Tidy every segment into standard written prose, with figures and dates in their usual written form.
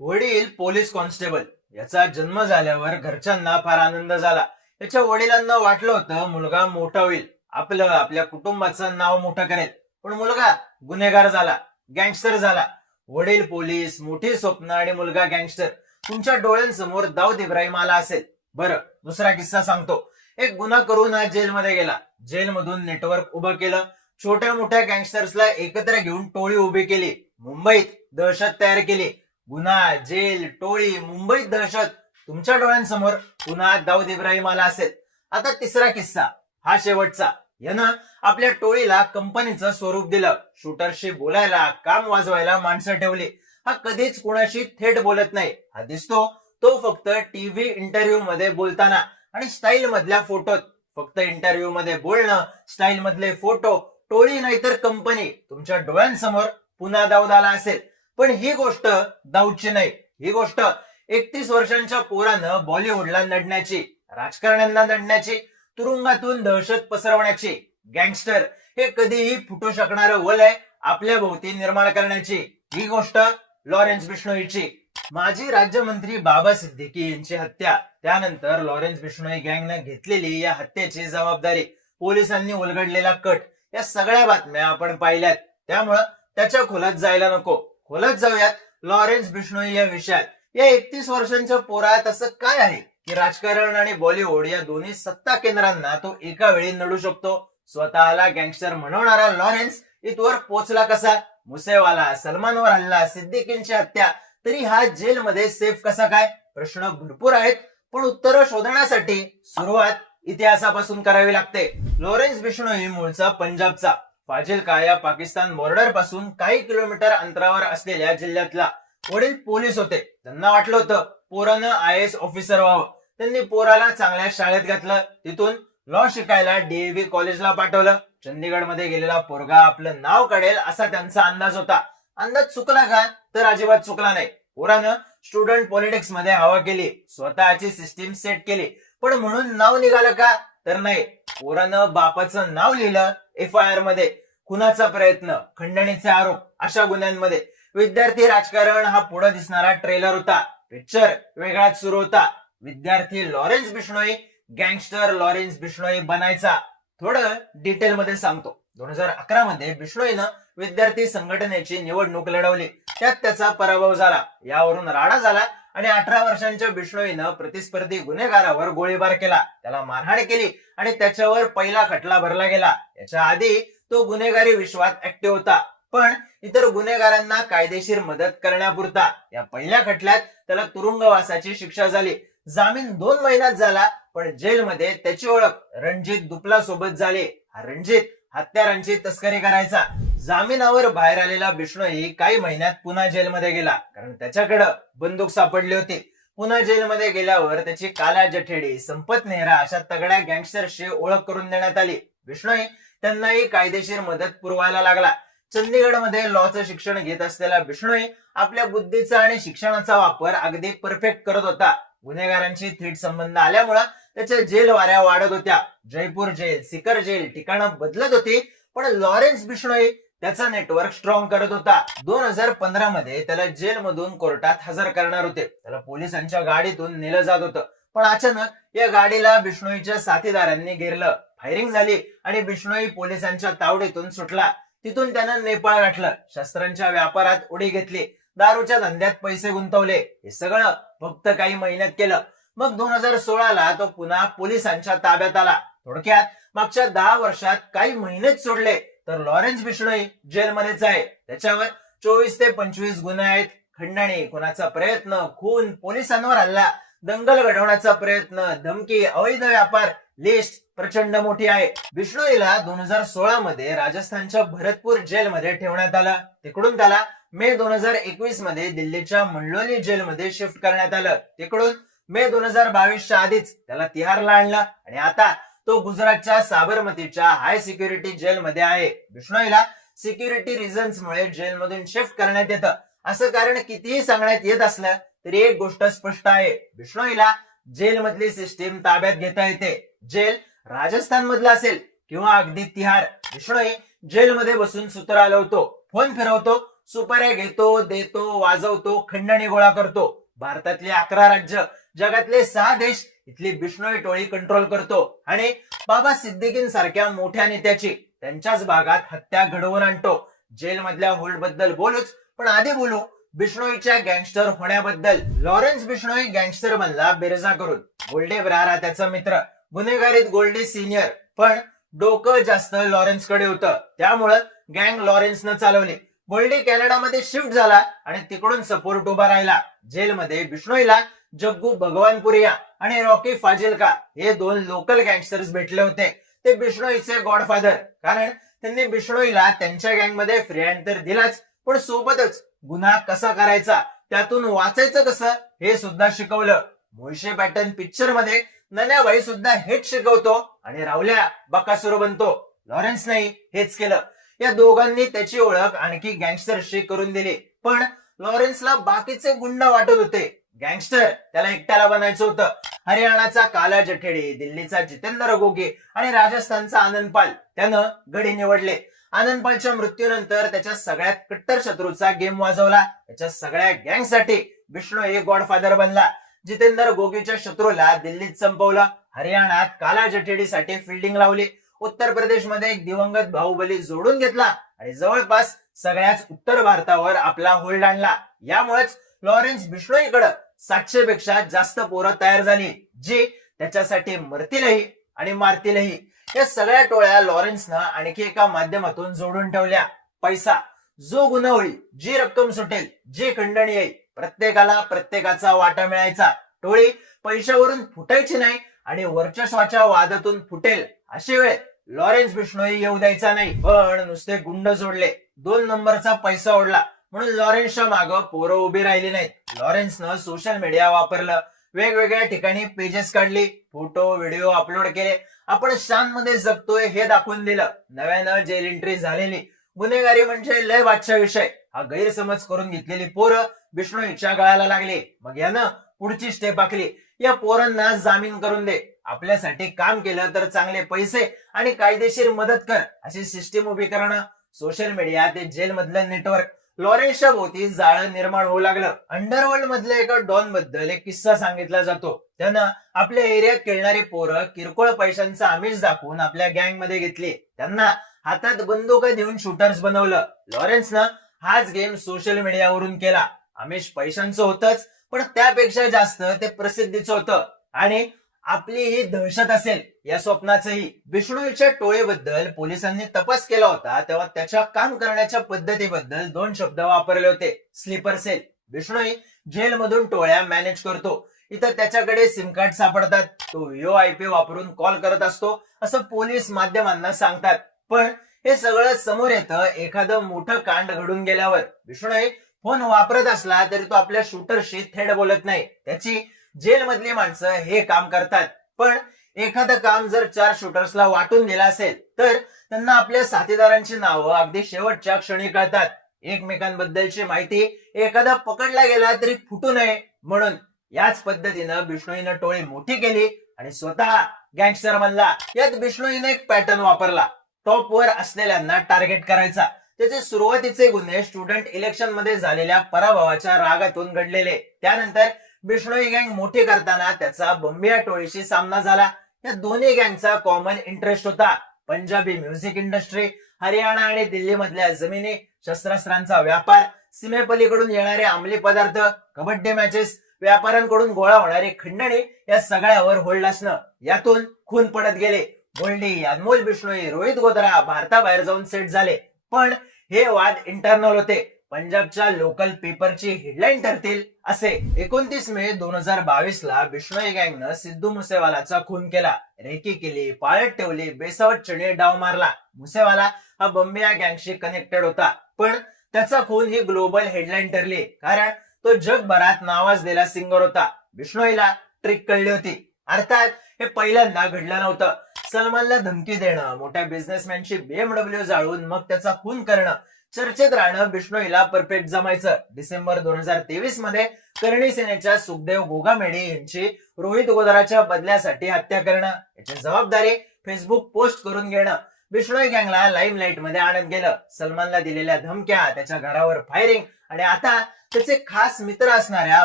वडील police constable. याचा जन्म झाल्यावर घरच्यांना फार आनंद झाला. त्याच्या वडिलांना वाटलं होतं मुलगा मोठा होईल, आपल्या कुटुंबाचं नाव मोठं करेल. पण मुलगा गुन्हेगार झाला, गँगस्टर झाला. वडील पोलीस, मोठी स्वप्न आणि मुलगा गँगस्टर. तुमच्या डोळ्यांसमोर दाऊद इब्राहिम आला असेल. बरं, दुसरा किस्सा सांगतो. एक गुन्हा करून हा जेलमध्ये गेला. जेलमधून नेटवर्क उभं केलं. छोट्या मोठ्या गँगस्टर्सला एकत्र घेऊन टोळी उभी केली. मुंबईत दहशत तयार केली. गुन्हा, जेल, टोळी, मुंबईत दहशत. तुमच्या डोळ्यांसमोर पुन्हा दाऊद इब्राहिम आला असेल. आता तिसरा किस्सा, हा शेवटचा. यानं आपल्या टोळीला कंपनीचं स्वरूप दिलं. शूटरशी बोलायला, काम वाजवायला माणसं ठेवली. हा कधीच कुणाशी थेट बोलत नाही. हा दिसतो तो फक्त टीव्ही इंटरव्ह्यू मध्ये बोलताना आणि स्टाईल मधल्या फोटोत. फक्त इंटरव्ह्यू मध्ये बोलणं, स्टाईल मधले फोटो. टोळी नाहीतर कंपनी. तुमच्या डोळ्यांसमोर पुन्हा दाऊद आला असेल. पण ही गोष्ट दाऊदची नाही. ही गोष्ट 31 वर्षांच्या पोरानं बॉलिवूडला नडण्याची, राजकारण्यांना नडण्याची, तुरुंगातून दहशत पसरवण्याची. गँगस्टर हे कधीही फुटू शकणारं वलय आपल्या भोवती निर्माण करण्याची. ही गोष्ट लॉरेन्स बिश्नोईची. माजी राज्यमंत्री बाबा सिद्दीकी यांची हत्या, त्यानंतर लॉरेन्स बिश्नोई गँगनं घेतलेली या हत्येची जबाबदारी, पोलिसांनी उलगडलेला कट, या सगळ्या बातम्या आपण पाहिल्यात. त्यामुळं त्याच्या खोलात जायला नको. खोलात जाऊयात लॉरेन्स बिश्नोई या विषयात. या 31 वर्षांच्या पोरात असं काय आहे की राजकारण आणि बॉलिवूड या दोन्ही सत्ता केंद्रांना तो एका वेळी नडू शकतो? स्वतःला गँगस्टर म्हणवणारा लॉरेन्स इथवर पोचला कसा? मुसेवाला, सलमानवर हल्ला, सिद्दीकींची हत्या, तरी हा जेलमध्ये सेफ कसा काय? प्रश्न भरपूर आहेत, पण उत्तरं शोधण्यासाठी सुरुवात इतिहासापासून करावी लागते. लॉरेन्स बिश्नोई मूळचा पंजाबचा, फाजिल्का या पाकिस्तान बॉर्डर पासून काही किलोमीटर अंतरावर असलेल्या जिल्ह्यातला. वडील पोलीस होते. त्यांना वाटलं होतं पोरानं IAS ऑफिसर व्हावं. त्यांनी पोराला चांगल्या शाळेत घातलं. तिथून लॉ शिकायला DAV कॉलेजला पाठवलं. चंदीगडमध्ये गेलेला पोरगा आपलं नाव काढेल असा त्यांचा अंदाज होता. अंदाज चुकला का? तर अजिबात चुकला नाही. पोरानं स्टुडंट पॉलिटिक्स मध्ये हवा केली, स्वतःची सिस्टीम सेट केली. पण म्हणून नाव निघालं का? तर नाही. पोरानं बापाचं नाव लिहिलं FIR मध्ये. खुनाचा प्रयत्न, खंडणीचे आरोप अशा गुन्ह्यांमध्ये. विद्यार्थी राजकारण हा पुढे दिसणारा ट्रेलर होता. पिक्चर वेगळाच सुरू होता. विद्यार्थी Lawrence Bishnoi, gangster Lawrence Bishnoi बनायचा. थोडं डिटेल मध्ये सांगतो. 2011 मध्ये बिश्नोईनं विद्यार्थी संघटनेची निवडणूक लढवली. त्यात त्याचा पराभव झाला. यावरून राडा झाला आणि 18 वर्षांच्या बिश्नोईनं प्रतिस्पर्धी गुन्हेगारावर गोळीबार केला, त्याला मारहाण केली आणि त्याच्यावर पहिला खटला भरला गेला. याच्या आधी तो गुन्हेगारी विश्वात ऍक्टिव्ह होता, पण इतर गुन्हेगारांना कायदेशीर मदत करण्यापुरता. या पहिल्या खटल्यात त्याला तुरुंगवासाची शिक्षा झाली. जामीन 2 महिन्यात झाला, पण जेलमध्ये त्याची ओळख रणजित दुपला सोबत झाली. हा रणजित हत्यारांची तस्करी करायचा. जामिनावर बाहेर आलेला बिश्नोई काही महिन्यात पुन्हा जेलमध्ये गेला, कारण त्याच्याकडे बंदूक सापडली होती. पुन्हा जेलमध्ये गेल्यावर त्याची काला जठेडी, संपत नेहरा अशा तगड्या गँगस्टरशी ओळख करून देण्यात आली. बिश्नोई त्यांनाही कायदेशीर मदत पुरवायला लागला. चंदीगडमध्ये लॉचं शिक्षण घेत असलेला बिश्नोई आपल्या बुद्धीचा आणि शिक्षणाचा वापर अगदी परफेक्ट करत होता. गुन्हेगारांशी थेट संबंध आल्यामुळे त्याच्या जेल वाऱ्या वाढत होत्या. जयपूर जेल, सिकर जेल ठिकाणं बदलत होती, पण लॉरेन्स बिश्नोई त्याचा नेटवर्क स्ट्रॉंग करत होता. 2015 मध्ये त्याला जेलमधून कोर्टात हजर करणार होते. त्याला पोलिसांच्या गाडीतून नेलं जात होतं, पण अचानक या गाडीला बिश्नोईच्या साथीदारांनी घेरलं. फायरिंग झाली आणि बिश्नोई पोलिसांच्या तावडीतून सुटला. तिथून त्यानं नेपाळ गाठलं. शस्त्रांच्या व्यापारात उडी घेतली. दारूच्या धंद्यात पैसे गुंतवले. हे सगळं फक्त काही महिन्यात केलं. मग 2016 तो पुन्हा पोलिसांच्या ताब्यात आला. थोडक्यात मागच्या 10 वर्षात काही महिनेच सोडले तर लॉरेन्स बिश्नोई जेलमध्येच आहे. त्याच्यावर 24 ते 25 गुन्हे आहेत. खंडणी, खुनाचा प्रयत्न, खून, पोलिसांवर हल्ला, दंगल घडवण्याचा प्रयत्न, धमकी, अवैध व्यापार. लिस्ट प्रचंड मोठी आहे. बिश्नोईला 2016 मध्ये राजस्थानच्या भरतपूर जेलमध्ये ठेवण्यात आलं. तिकडून त्याला मे 2021 मध्ये दिल्लीच्या मंडलोली जेलमध्ये शिफ्ट करण्यात आलं. तिकडून मे 2022च्या आधीच त्याला तिहारला आणलं आणि आता तो गुजरातच्या साबरमतीच्या हाय सिक्युरिटी जेलमध्ये आहे. बिश्नोईला सिक्युरिटी रिझन्स मुळे जेलमधून शिफ्ट करण्यात येतं. असं कारण कितीही सांगण्यात येत असलं तरी एक गोष्ट स्पष्ट आहे, बिश्नोईला जेलमधली सिस्टीम ताब्यात घेता येते. जेल राजस्थान मधलं असेल किंवा अगदी तिहार, बिश्नोई जेलमध्ये बसून सूत्र हलवतो, फोन फिरवतो, सुपाऱ्या घेतो, देतो, वाजवतो, खंडणी गोळा करतो. भारतातली 11 राज्य, जगातले 6 देश इथली बिश्नोई टोळी कंट्रोल करतो आणि बाबा सिद्दीकींसारख्या मोठ्या नेत्याची त्यांच्याच भागात हत्या घडवून आणतो. जेलमधल्या होल्ड बद्दल बोलूच, पण आधी बोलू बिश्नोईच्या गँगस्टर होण्याबद्दल. लॉरेन्स बिश्नोई गँगस्टर बनला बिरजा करून. गोल्डे ब्रारा त्याचा मित्र. गुन्हेगारीत गोल्डी सिनियर, पण डोकं जास्त लॉरेन्स कडे होतं. त्यामुळं गँग लॉरेन्सनं चालवली. गोल्डी कॅनडामध्ये शिफ्ट झाला आणि तिकडून सपोर्ट उभा राहिला. जेलमध्ये बिश्नोईला जग्गू भगवानपुरिया आणि रॉकी फाजिल्का हे 2 लोकल गँगस्टर्स भेटले होते. ते बिश्नोईचे गॉडफादर, कारण त्यांनी बिश्नोईला त्यांच्या गँगमध्ये फ्री हँड तर दिलाच, पण सोबतच गुन्हा कसा करायचा, त्यातून वाचायचं कसं हे सुद्धा शिकवलं. मुळशी पॅटर्न पिक्चर मध्ये नन्याबाई सुद्धा हेच शिकवतो आणि रावल्या बकासूर बनतो. लॉरेन्स नाही हेच केलं. या दोघांनी त्याची ओळख आणखी गँगस्टरशी करून दिली. पण लॉरेन्सला बाकीचे गुंड वाटत होते. गँगस्टर त्याला एकट्याला बनायचं होतं. हरियाणाचा काला जठेडी, दिल्लीचा जितेंद्र गोगे आणि राजस्थानचा आनंद पाल त्यानं गडी निवडले. आनंद पालच्या मृत्यूनंतर त्याच्या सगळ्यात कट्टर शत्रूचा गेम वाजवला. त्याच्या सगळ्या गँगसाठी बिश्नोई गॉडफादर बनला. जितेंद्र गोगेच्या शत्रूला दिल्लीत संपवलं. हरियाणात काला जठेडीसाठी फिल्डिंग लावली. उत्तर प्रदेशमध्ये एक दिवंगत बाहुबली जोडून घेतला आणि जवळपास सगळ्याच उत्तर भारतावर आपला होल्ड आणला. यामुळेच लॉरेन्स बिश्नोईकडे 700 पेक्षा जास्त पोरं तयार झाली, जी त्याच्यासाठी मरतीलही आणि मारतीलही. या सगळ्या टोळ्या लॉरेन्सनं आणखी एका माध्यमातून जोडून ठेवल्या. पैसा. जो गुन्हा होईल, जी रक्कम सुटेल, जी खंडणी येईल, प्रत्येकाला प्रत्येकाचा वाटा मिळायचा. टोळी पैशावरून फुटायची नाही आणि वर्चस्वाच्या वादातून फुटेल अशी वेळ लॉरेन्स बिश्नोई येऊ द्यायचा नाही. पण नुसते गुंड जोडले, 2 नंबरचा पैसा ओढला म्हणून लॉरेन्सच्या मागं पोरं उभी राहिली नाहीत. लॉरेन्सनं सोशल मीडिया वापरलं. वेगवेगळ्या ठिकाणी पेजेस काढली, फोटो व्हिडिओ अपलोड केले. आपण शांतमध्ये जगतोय हे दाखवून दिलं. नव्यानं जेल एंट्री झालेली, गुन्हेगारी म्हणजे लय बादशा विषय हा गैरसमज करून घेतलेली पोरं बिश्नोईच्या गळाला लागली. मग यानं पुढची स्टेप आखली, या पोरांना जामीन करून दे, आपल्यासाठी काम केलं तर चांगले पैसे आणि कायदेशीर मदत कर अशी सिस्टीम उभी करणं. सोशल मीडिया ते जेल मधलं नेटवर्क. लॉरेन्सच्या भोवती जाळं निर्माण होऊ लागलं. अंडरवर्ल्ड मधल्या एका डॉन बद्दल एक किस्सा सांगितला जातो. त्यानं आपल्या एरियात खेळणारी पोरं किरकोळ पैशांचा आमिष दाखवून आपल्या गँग मध्ये घेतली. त्यांना हातात बंदूक देऊन शूटर्स बनवलं. लॉरेन्सनं हाच गेम सोशल मीडियावरून केला. आमिष पैशांचं होतच, पण त्यापेक्षा जास्त ते प्रसिद्धीचं होतं आणि आपली ही दहशत असेल या स्वप्नाचंही. बिश्नोईच्या टोळीबद्दल पोलिसांनी तपास केला होता तेव्हा त्याच्या काम करण्याच्या पद्धतीबद्दल 2 शब्द वापरले होते. Sleeper sale. बिश्नोई जेलमधून टोळ्या मॅनेज करतो. इथं त्याच्याकडे सिम कार्ड सापडतात. तो VoIP वापरून कॉल करत असतो असं पोलीस माध्यमांना सांगतात. पण हे सगळं समोर येतं एखादं मोठं कांड घडून गेल्यावर. बिश्नोई फोन वापरत असला तरी तो आपल्या शूटरशी थेट बोलत नाही. त्याची जेलमधली माणसं हे काम करतात. पण एखादं काम जर 4 शूटर्सला वाटून दिलं असेल तर त्यांना आपल्या साथीदारांची नावं अगदी शेवटच्या क्षणी कळतात. एकमेकांबद्दलची माहिती एखादा पकडला गेला तरी फुटू नये म्हणून. याच पद्धतीनं बिश्नोईनं टोळी मोठी केली आणि स्वतः गँगस्टर बनला. यात बिश्नोईने एक पॅटर्न वापरला. टॉप वर असलेल्यांना टार्गेट करायचा. त्याचे सुरुवातीचे गुन्हे स्टुडंट इलेक्शन मध्ये झालेल्या पराभवाच्या रागातून घडलेले. त्यानंतर बिश्नोई गँग मोठी करताना त्याचा बंबिया टोळीशी सामना झाला. या दोन्ही गँगचा कॉमन इंटरेस्ट होता. पंजाबी म्युझिक इंडस्ट्री, हरियाणा आणि दिल्ली मधल्या जमिनी, शस्त्रास्त्रांचा व्यापार, सीमेपलीकडून येणारे अंमली पदार्थ, कबड्डी मॅचेस, व्यापाऱ्यांकडून गोळा होणारी खंडणी या सगळ्यावर होल्ड असणं. यातून खून पडत गेले. गोल्डी, अनमोल बिश्नोई, रोहित गोधरा भारताबाहेर जाऊन सेट झाले. पण हे वाद इंटरनल होते. पंजाबच्या लोकल पेपरची हेडलाईन ठरतील असे. 29 मे 2022 ला बिश्नोई गँगनं सिद्धू मुसेवालाचा खून केला. रेकी केली, पाळत ठेवली, बेसावतपणे डाव मारला. मुसेवाला हा बंबिया गँगशी कनेक्टेड होता. पण त्याचा खून ही ग्लोबल हेडलाईन ठरली कारण तो जगभरात नावाजलेला सिंगर होता. बिश्नोईला ट्रिक कळली होती. अर्थात हे पहिल्यांदा घडलं नव्हतं. सलमानला धमकी देणं, मोठ्या बिझनेसमॅनची BMW जाळून मग त्याचा खून करणं, चर्चेत राहणं बिश्नोईला परफेक्ट जमायचं. डिसेंबर 2023 मध्ये करणी सेनेच्या सुखदेव गोगामेडी यांची रोहित गोधराच्या बदल्यासाठी हत्या करणं, याची जबाबदारी फेसबुक पोस्ट करून घेणं, बिश्नोई गँगला लाईमलाईट मध्ये आणत गेलं. सलमानला दिलेल्या धमक्या, त्याच्या घरावर फायरिंग आणि आता त्याचे खास मित्र असणाऱ्या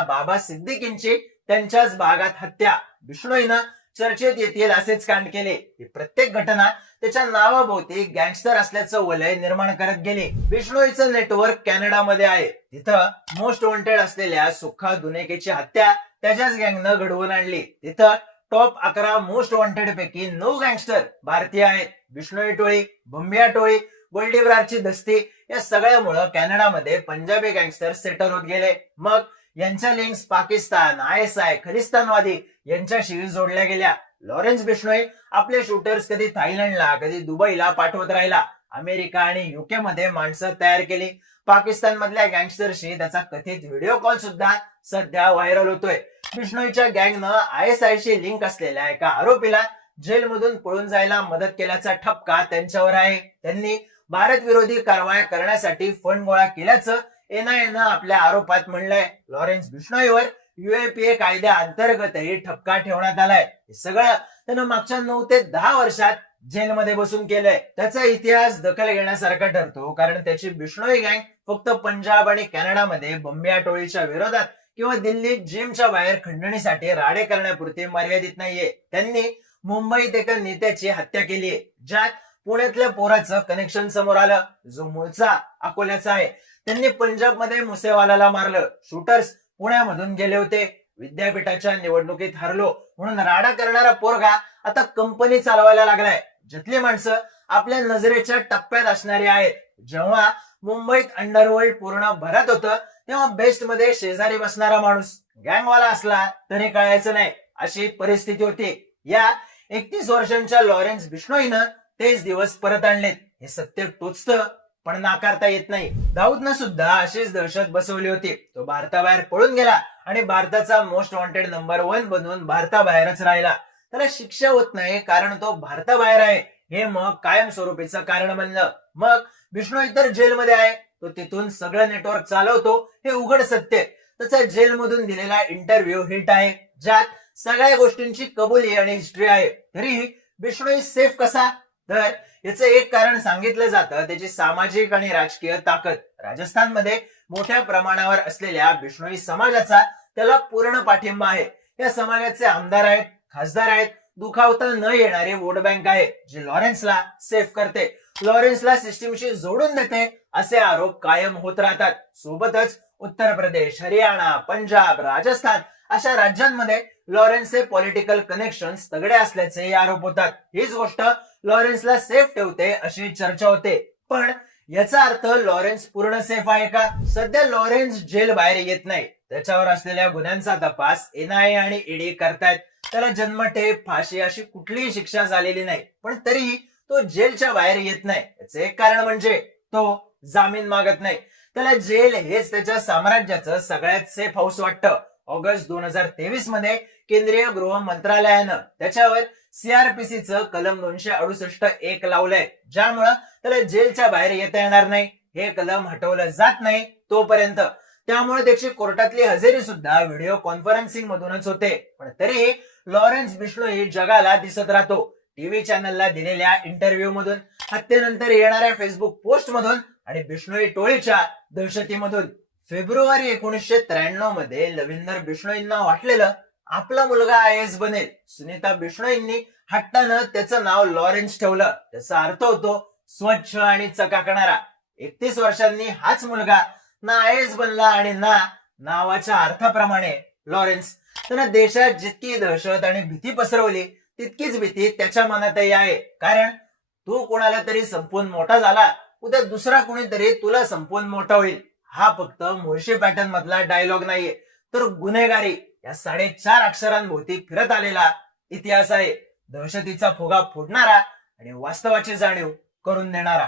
बाबा सिद्दीकींची त्यांच्याच भागात हत्या. बिश्नोईनं चर्चेत येतील असेच कांड केले. ही प्रत्येक घटना त्याच्या नावाभोवती गँगस्टर असल्याचं वलय निर्माण करत गेली. बिश्नोईचं नेटवर्क कॅनडामध्ये आहे. तिथं मोस्ट वॉन्टेड असलेल्या सुखा दुनेकेची हत्या त्याच्याच गँगनं घडवून आणली. तिथं टॉप 11 मोस्ट वॉन्टेड पैकी 9 गँगस्टर भारतीय आहेत. बिश्नोई टोळी, बंबिया टोळी, गोल्डीब्रारची दस्ती या सगळ्यामुळं कॅनडामध्ये पंजाबी गँगस्टर सेटल होत गेले. मग यांच्या लिंक्स पाकिस्तान, ISI, खलिस्तानवादी यांच्याशी जोडल्या गेल्या. लॉरेन्स बिश्नोई आपले शूटर्स कधी थायलंडला, कधी दुबईला पाठवत राहिला. अमेरिका आणि UK मध्ये माणसं तयार केली. पाकिस्तान मधल्या गँगस्टरशी त्याचा कथित व्हिडिओ कॉल सुद्धा सध्या व्हायरल होतोय. बिश्नोईच्या गँगनं ISI शी लिंक असलेल्या एका आरोपीला जेलमधून पळून जायला मदत केल्याचा ठपका त्यांच्यावर आहे. त्यांनी भारत विरोधी कारवाया करण्यासाठी फंड गोळा केल्याचं NIA आपल्या आरोपात म्हणलंय. लॉरेन्स बिश्नोईवर UAPA कायद्या अंतर्गतही ठपका ठेवण्यात आलाय. हे सगळं त्यानं मागच्या 9 ते 10 वर्षात जेलमध्ये बसून केलंय. त्याचा इतिहास दखल घेण्यासारखा ठरतो, कारण त्याची बिश्नोई गँग फक्त पंजाब आणि कॅनडामध्ये बंबिया टोळीच्या विरोधात किंवा दिल्लीत जिमच्या बाहेर खंडणीसाठी राडे करण्यापुरती मर्यादित नाहीये. त्यांनी मुंबईत एका नेत्याची हत्या केलीये, ज्यात पुण्यातल्या पोराचं कनेक्शन समोर आलं, जो मूळचा अकोल्याचा आहे. त्यांनी पंजाबमध्ये मुसेवालाला मारलं. शूटर्स पुण्यामधून गेले होते. विद्यापीठाच्या निवडणुकीत हरलो म्हणून राडा करणारा पोरगा आता कंपनी चालवायला लागलाय. जिथली माणसं आपल्या नजरेच्या टप्प्यात असणारी आहेत. जेव्हा मुंबईत अंडरवर्ल्ड पूर्ण भरत होतं, तेव्हा बेस्ट मध्ये शेजारी बसणारा माणूस गँगवाला असला तरी कळायचं नाही, अशी परिस्थिती होती. या 31 वर्षांच्या लॉरेन्स बिश्नोईनं तेच दिवस परत आणलेत. हे सत्य टोचतं, पण नाकारता येत नाही. दाऊदनं सुद्धा अशीच दहशत बसवली होती. तो भारताबाहेर पळून गेला आणि भारताचा मोस्ट वॉन्टेड नंबर 1 बनून भारताबाहेरच राहिला. त्याला शिक्षा होत नाही कारण तो भारताबाहेर आहे. हे मग कायमस्वरूपीचं कारण बनलं. मग बिश्नोई तर जेलमध्ये आहे. तो तिथून सगळं नेटवर्क चालवतो, हे उघड सत्य. त्याचा जेलमधून दिलेला इंटरव्ह्यू हिट आहे, ज्यात सगळ्या गोष्टींची कबुली आणि हिस्ट्री आहे. तरीही बिश्नोई सेफ कसा? तर याचं एक कारण सांगितलं जातं त्याची सामाजिक आणि राजकीय ताकद. राजस्थानमध्ये मोठ्या प्रमाणावर असलेल्या बिश्नोई समाजाचा त्याला पूर्ण पाठिंबा आहे. या समाजाचे आमदार आहेत, खासदार आहेत, दुखावता न येणारी वोट बँक आहे, जी लॉरेन्सला सेफ करते, लॉरेन्सला सिस्टीमशी जोडून देते. असे आरोप कायम होत राहतात. सोबतच उत्तर प्रदेश, हरियाणा, पंजाब, राजस्थान अशा राज्यांमध्ये लॉरेन्सचे पॉलिटिकल कनेक्शन्स तगडे असल्याचे आरोप होतात. हीच गोष्ट लॉरेन्सला सेफ ठेवते अशी चर्चा होते. पण याचा अर्थ लॉरेन्स पूर्ण सेफ आहे का? सध्या लॉरेन्स जेल बाहेर येत नाही. त्याच्यावर असलेल्या गुन्ह्यांचा तपास NIA आणि ED करतायत. त्याला जन्मठेप, फाशी अशी कुठलीही शिक्षा झालेली नाही, पण तरीही तो जेलच्या बाहेर येत नाही. याचे एक कारण म्हणजे तो जामीन मागत नाही. त्याला जेल हेच त्याच्या साम्राज्याचं सगळ्यात सेफ हाऊस वाटतं. ऑगस्ट 2023 मध्ये केंद्रीय गृह मंत्रालयानं त्याच्यावर CRPCचं कलम 268(1) लावलंय, ज्यामुळं त्याला जेलच्या बाहेर येता येणार नाही. हे कलम हटवलं जात नाही तोपर्यंत. त्यामुळे त्याची कोर्टातली हजेरी सुद्धा व्हिडिओ कॉन्फरन्सिंग मधूनच होते. पण तरीही लॉरेन्स बिश्नोई जगाला दिसत राहतो. टीव्ही चॅनलला दिलेल्या इंटरव्ह्यू मधून, हत्येनंतर येणाऱ्या फेसबुक पोस्ट मधून आणि बिश्नोई टोळीच्या दहशतीमधून. फेब्रुवारी 1993 मध्ये लविंदर बिश्नोईंना वाटलेलं आपला मुलगा IAS बनेल. सुनीता बिश्नोईंनी हट्टानं त्याचं नाव लॉरेन्स ठेवलं. त्याचा अर्थ होतो स्वच्छ आणि चकाकणारा. 31 वर्षांनी हाच मुलगा ना IAS बनला आणि ना नावाच्या अर्थाप्रमाणे लॉरेन्स. त्यानं देशात जितकी दहशत आणि भीती पसरवली, तितकीच भीती त्याच्या मनातही आहे. कारण तू कोणाला तरी संपून मोठा झाला, उद्या दुसरा कोणीतरी तुला संपून मोठा होईल. हा फक्त मुळशी पॅटर्न मधला डायलॉग नाहीये, तर गुन्हेगारी या 4.5 अक्षरांभोवती फिरत आलेला इतिहास आहे. दहशतीचा फुगा फोडणारा आणि वास्तवाची जाणीव करून देणारा.